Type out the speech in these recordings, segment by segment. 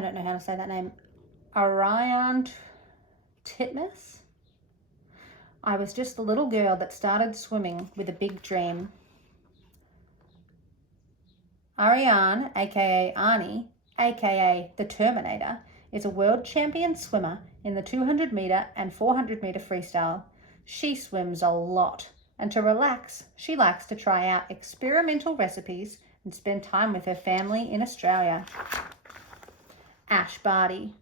I don't know how to say that name, Ariane Titmus. I was just a little girl that started swimming with a big dream. Ariane, aka Arnie, aka the Terminator, is a world champion swimmer in the 200 metre and 400 metre freestyle. She swims a lot, and to relax, she likes to try out experimental recipes and spend time with her family in Australia. Ash Barty.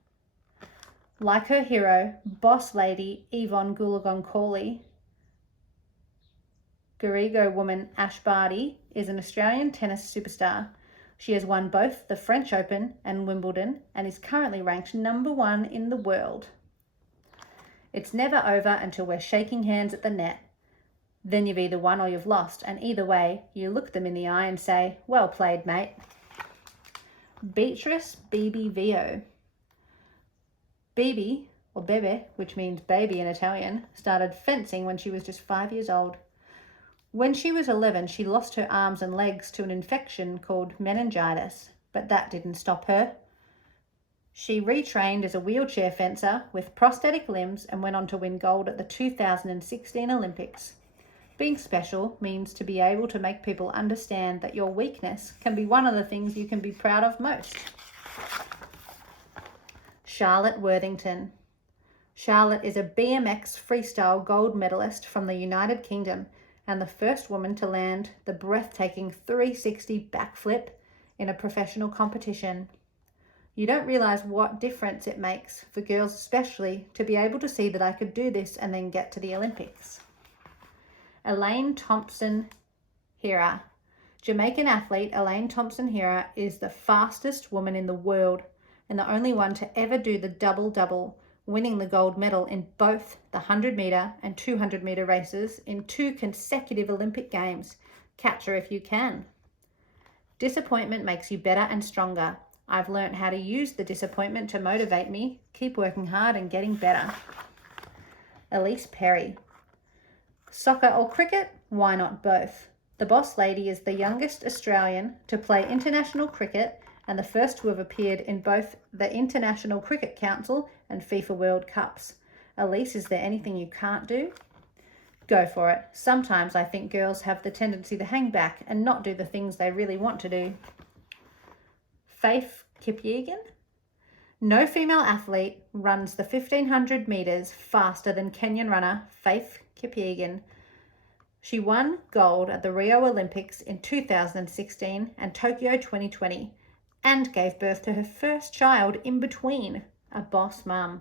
Like her hero, boss lady Yvonne Goolagong-Cawley, Garrigo woman Ash Barty is an Australian tennis superstar. She has won both the French Open and Wimbledon and is currently ranked #1 in the world. It's never over until we're shaking hands at the net. Then you've either won or you've lost, and either way, you look them in the eye and say, well played, mate. Beatrice Bibi Vio. Bibi, or Bebe, which means baby in Italian, started fencing when she was just 5 years old. When she was 11, she lost her arms and legs to an infection called meningitis, but that didn't stop her. She retrained as a wheelchair fencer with prosthetic limbs and went on to win gold at the 2016 Olympics. Being special means to be able to make people understand that your weakness can be one of the things you can be proud of most. Charlotte Worthington. Charlotte is a BMX freestyle gold medalist from the United Kingdom and the first woman to land the breathtaking 360 backflip in a professional competition. You don't realize what difference it makes, for girls especially, to be able to see that I could do this and then get to the Olympics. Elaine Thompson-Herah. Jamaican athlete Elaine Thompson-Herah is the fastest woman in the world and the only one to ever do the double-double, winning the gold medal in both the 100 metre and 200 metre races in 2 consecutive Olympic Games. Catch her if you can. Disappointment makes you better and stronger. I've learnt how to use the disappointment to motivate me, keep working hard and getting better. Elise Perry. Soccer or cricket? Why not both? The boss lady is the youngest Australian to play international cricket and the first to have appeared in both the International Cricket Council and FIFA World Cups. Elise, is there anything you can't do? Go for it. Sometimes I think girls have the tendency to hang back and not do the things they really want to do. Faith Kipyegon. No female athlete runs the 1500 metres faster than Kenyan runner Faith Kipyegon. She won gold at the Rio Olympics in 2016 and Tokyo 2020 and gave birth to her first child in between, a boss mum.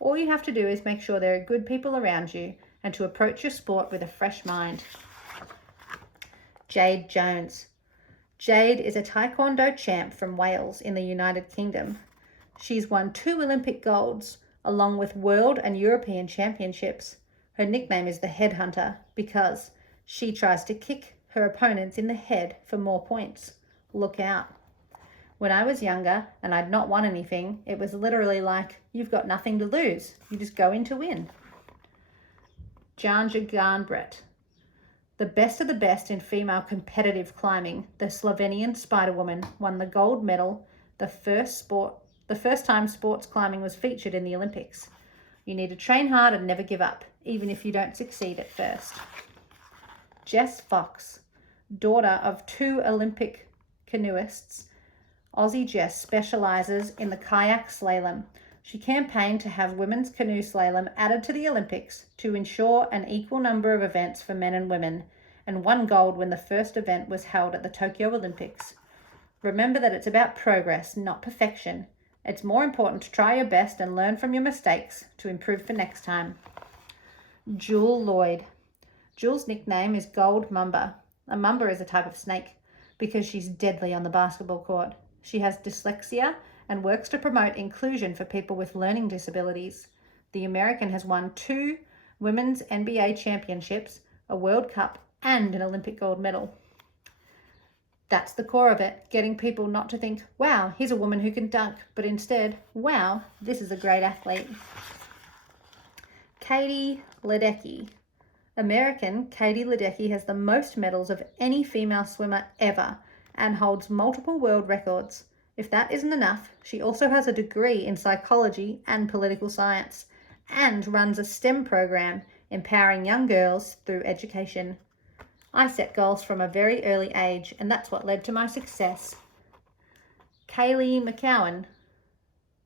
All you have to do is make sure there are good people around you and to approach your sport with a fresh mind. Jade Jones. Jade is a Taekwondo champ from Wales in the United Kingdom. She's won 2 Olympic golds along with world and European championships. Her nickname is the Headhunter because she tries to kick her opponents in the head for more points. Look out. When I was younger and I'd not won anything, it was literally like, you've got nothing to lose. You just go in to win. Janja Garnbret. The best of the best in female competitive climbing, the Slovenian Spider-Woman won the gold medal the first time sports climbing was featured in the Olympics. You need to train hard and never give up, even if you don't succeed at first. Jess Fox, daughter of 2 Olympic canoeists, Aussie Jess specialises in the kayak slalom. She campaigned to have women's canoe slalom added to the Olympics to ensure an equal number of events for men and women, and won gold when the first event was held at the Tokyo Olympics. Remember that it's about progress, not perfection. It's more important to try your best and learn from your mistakes to improve for next time. Jewel Lloyd. Jewel's nickname is Gold Mamba. A mamba is a type of snake because she's deadly on the basketball court. She has dyslexia and works to promote inclusion for people with learning disabilities. The American has won 2 women's NBA championships, a World Cup, and an Olympic gold medal. That's the core of it, getting people not to think, wow, here's a woman who can dunk, but instead, wow, this is a great athlete. Katie Ledecky. American Katie Ledecky has the most medals of any female swimmer ever and holds multiple world records. If that isn't enough, she also has a degree in psychology and political science and runs a STEM program empowering young girls through education. I set goals from a very early age, and that's what led to my success. Kaylee McCowan,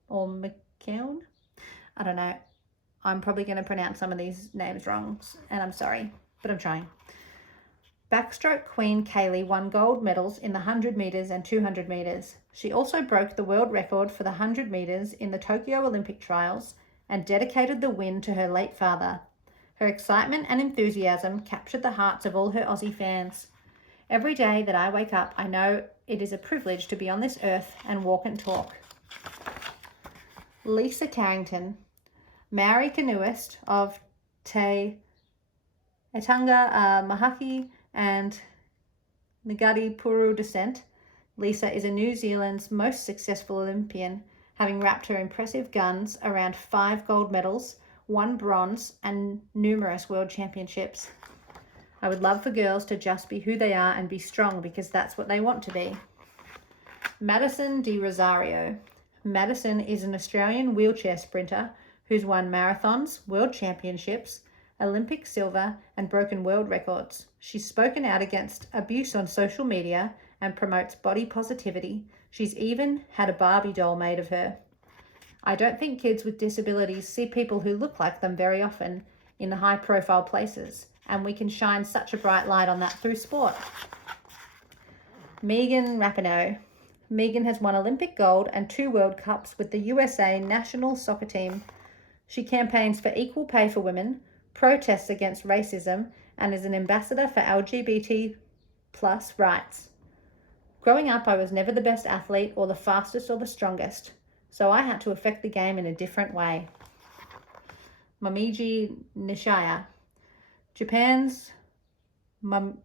or McCowan? I don't know. I'm probably going to pronounce some of these names wrong, and I'm sorry, but I'm trying. Backstroke queen Kaylee won gold medals in the 100 metres and 200 metres. She also broke the world record for the 100 metres in the Tokyo Olympic trials and dedicated the win to her late father. Her excitement and enthusiasm captured the hearts of all her Aussie fans. Every day that I wake up, I know it is a privilege to be on this earth and walk and talk. Lisa Carrington, Maori canoeist of Te Aitanga Mahaki and Ngati Puru descent. Lisa is a New Zealand's most successful Olympian, having wrapped her impressive guns around 5 gold medals, 1 bronze, and numerous world championships. I would love for girls to just be who they are and be strong because that's what they want to be. Madison De Rosario. Madison is an Australian wheelchair sprinter who's won marathons, world championships, Olympic silver, and broken world records. She's spoken out against abuse on social media and promotes body positivity. She's even had a Barbie doll made of her. I don't think kids with disabilities see people who look like them very often in the high-profile places, and we can shine such a bright light on that through sport. Megan Rapinoe. Megan has won Olympic gold and 2 World Cups with the USA national soccer team. She campaigns for equal pay for women, protests against racism, and is an ambassador for LGBT+ rights. Growing up, I was never the best athlete or the fastest or the strongest, so I had to affect the game in a different way. Momiji Nishaya. Japan's Momiji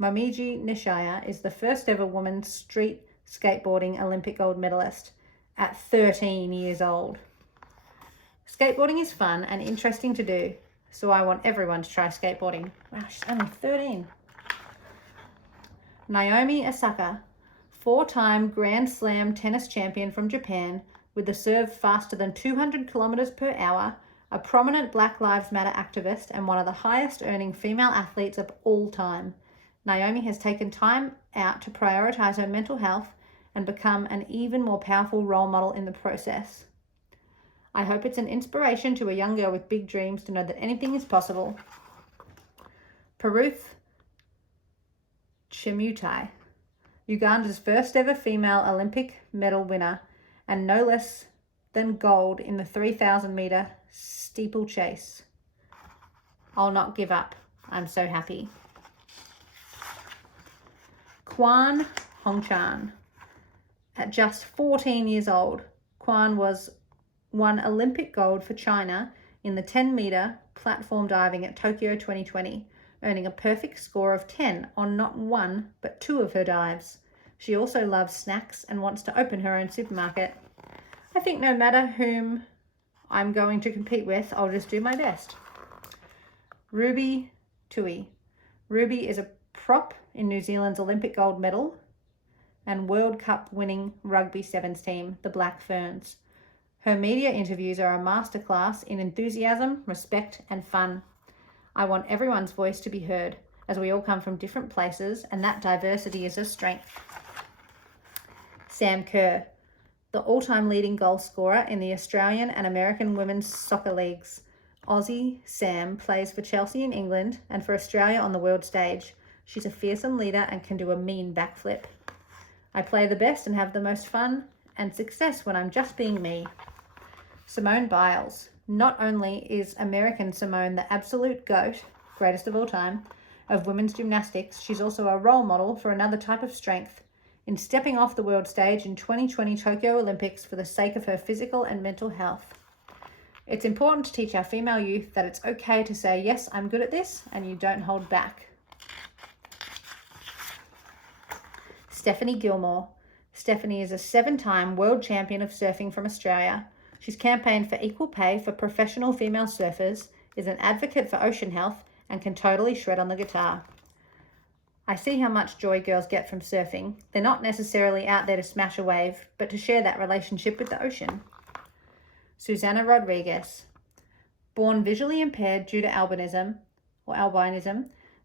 Nishaya is the first ever woman street skateboarding Olympic gold medalist at 13 years old. Skateboarding is fun and interesting to do, so I want everyone to try skateboarding. Wow, she's only 13. Naomi Osaka, 4-time Grand Slam tennis champion from Japan with a serve faster than 200 kilometers per hour, a prominent Black Lives Matter activist and one of the highest earning female athletes of all time. Naomi has taken time out to prioritize her mental health and become an even more powerful role model in the process. I hope it's an inspiration to a young girl with big dreams to know that anything is possible. Peruth Chemutai, Uganda's first ever female Olympic medal winner and no less than gold in the 3,000 metre steeplechase. I'll not give up. I'm so happy. Kwan Hongchan. At just 14 years old, Kwan won Olympic gold for China in the 10-metre platform diving at Tokyo 2020, earning a perfect score of 10 on not 1 but 2 of her dives. She also loves snacks and wants to open her own supermarket. I think no matter whom I'm going to compete with, I'll just do my best. Ruby Tui. Ruby is a prop in New Zealand's Olympic gold medal and World Cup winning rugby sevens team, the Black Ferns. Her media interviews are a masterclass in enthusiasm, respect, and fun. I want everyone's voice to be heard, as we all come from different places, and that diversity is a strength. Sam Kerr, the all-time leading goal scorer in the Australian and American Women's Soccer Leagues. Aussie Sam plays for Chelsea in England and for Australia on the world stage. She's a fearsome leader and can do a mean backflip. I play the best and have the most fun and success when I'm just being me. Simone Biles. Not only is American Simone the absolute GOAT, greatest of all time, of women's gymnastics, she's also a role model for another type of strength in stepping off the world stage in 2020 Tokyo Olympics for the sake of her physical and mental health. It's important to teach our female youth that it's okay to say, yes, I'm good at this, and you don't hold back. Stephanie Gilmore. Stephanie is a 7-time world champion of surfing from Australia. She's campaigned for equal pay for professional female surfers, is an advocate for ocean health, and can totally shred on the guitar. I see how much joy girls get from surfing. They're not necessarily out there to smash a wave, but to share that relationship with the ocean. Susana Rodriguez. Born visually impaired due to albinism,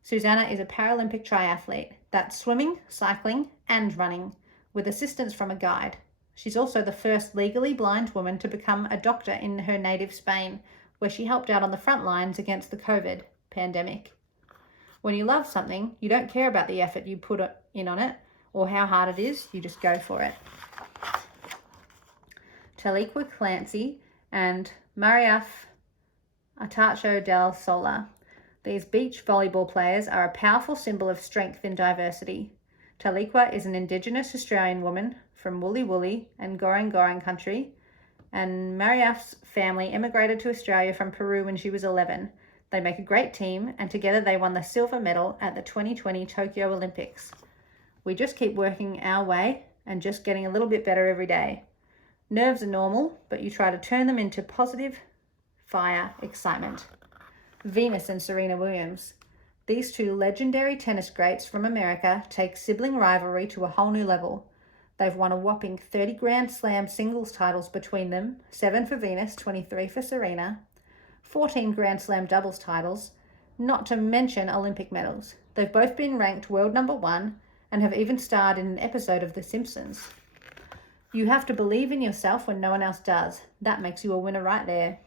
Susana is a Paralympic triathlete. That's swimming, cycling, and running, with assistance from a guide. She's also the first legally blind woman to become a doctor in her native Spain, where she helped out on the front lines against the COVID pandemic. When you love something, you don't care about the effort you put in on it or how hard it is, you just go for it. Taliqua Clancy and Mariaf Artacho del Solar. These beach volleyball players are a powerful symbol of strength in diversity. Taliqua is an Indigenous Australian woman from Woolly Woolly and Goreng Goreng country, and Mariaf's family immigrated to Australia from Peru when she was 11. They make a great team, and together they won the silver medal at the 2020 Tokyo Olympics. We just keep working our way and just getting a little bit better every day. Nerves are normal, but you try to turn them into positive fire excitement. Venus and Serena Williams. These two legendary tennis greats from America take sibling rivalry to a whole new level. They've won a whopping 30 Grand Slam singles titles between them, 7 for Venus, 23 for Serena, 14 Grand Slam doubles titles, not to mention Olympic medals. They've both been ranked world number 1 and have even starred in an episode of The Simpsons. You have to believe in yourself when no one else does. That makes you a winner right there.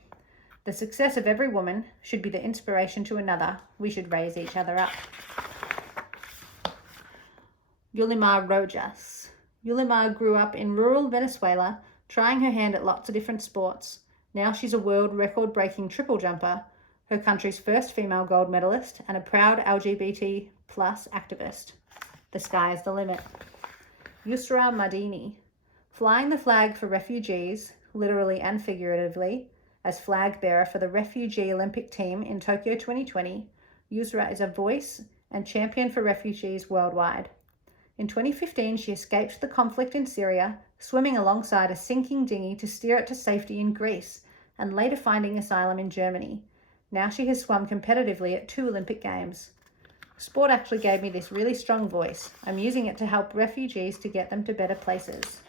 The success of every woman should be the inspiration to another. We should raise each other up. Yulimar Rojas. Yulimar grew up in rural Venezuela, trying her hand at lots of different sports. Now she's a world record-breaking triple jumper, her country's first female gold medalist, and a proud LGBT plus activist. The sky is the limit. Yusra Madini. Flying the flag for refugees, literally and figuratively, as flag bearer for the Refugee Olympic team in Tokyo 2020, Yusra is a voice and champion for refugees worldwide. In 2015, she escaped the conflict in Syria, swimming alongside a sinking dinghy to steer it to safety in Greece, and later finding asylum in Germany. Now she has swum competitively at 2 Olympic Games. Sport actually gave me this really strong voice. I'm using it to help refugees to get them to better places.